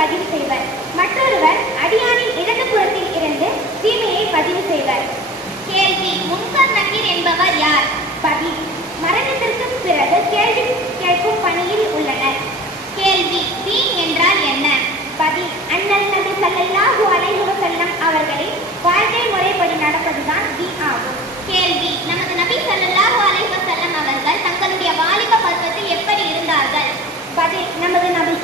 பதிவு செய்வர்.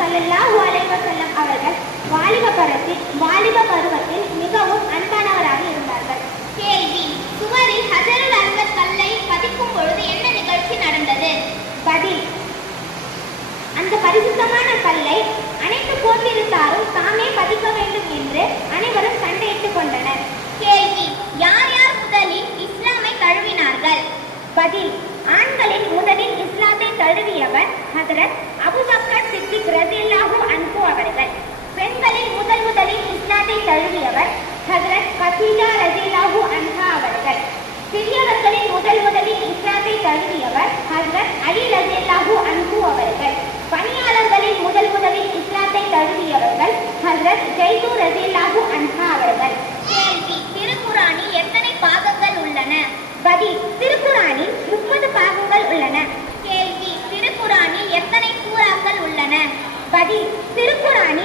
சல்லல்லாஹு அலைஹி வஸல்லம் அவர்கள் வாலிப பருவத்தில் வாலிப பருவத்தில் மிகவும் அன்பானவராக இருந்தார்கள். கேள்வி சுவரில் ஹஜருல் அஸ்வத் கல்லை பதிக்கும் பொழுது என்ன நிகழ்ச்சி நடந்தது? பதில் அந்த பரிசுத்தமான கல்லை அனைத்து கோத்திருத்தாரும் தாமே பதிக்க வேண்டும் என்று அனைவரும் சண்டையிட்டுக் கொண்டனர். கேள்வி யார் யார் முதலில் இஸ்லாமை தழுவினார்கள்? பதில் ஆண்களின் முதலில் இஸ்லாத்தை தழுவியவர் ஹதரத் அபுதா சித்திக் ரலியல்லாஹு அன்ஹு அவர்கள் பெண்களில் முதல் முதலில் இஸ்லாத்தை தழுவியவர் ஹதரத் கதீஜா ரலியல்லாஹு அன்ஹா அவர்கள். சிறியவர்களின் முதல் முதலில் இஸ்லாத்தை தழுவியவர் ஹதரத் அலி ரலியல்லாஹு அன்ஹு அவர்கள். பணியாளர்களில் முதல் முதலில் இஸ்லாத்தை தழுவியவர்கள் ஹதரத் ஜெய்து ரலியல்லாஹு அன்ஹா அவர்கள். கேள்வி திருக்குரானில் எத்தனை பாகங்கள் உள்ளன? பதில் திருக்குரானில் முப்பது பாகங்கள் உள்ளன. கேள்வி திருக்குரானில் எத்தனை சூறாக்கள் உள்ளன? பதில் திருக்குரானில்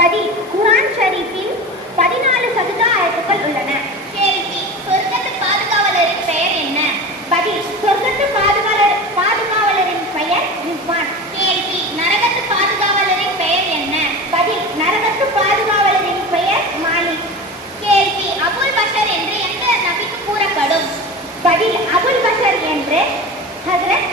படி குரான் ஷரீஃபில் பதினாலு சதுகா ஆயத்துக்கள் உள்ளன. கேள்வி சொர்க்கத்து பாதுகாவலரின் பெயர் என்ன? படி சொர்க்கத்து பாதுகாவலர் பாதுகாவலரின் பெயர் ரிஸ்வான் கேள்வி நரகத்து பாதுகாவலரின் பெயர் என்ன? படி நரகத்து பாதுகாவலரின் பெயர் மாலி கேள்வி அபுல் பஷர் என்று எந்த நபிக்கு கூறப்படும்? படி அபுல் பஷர் என்று ஹசரத்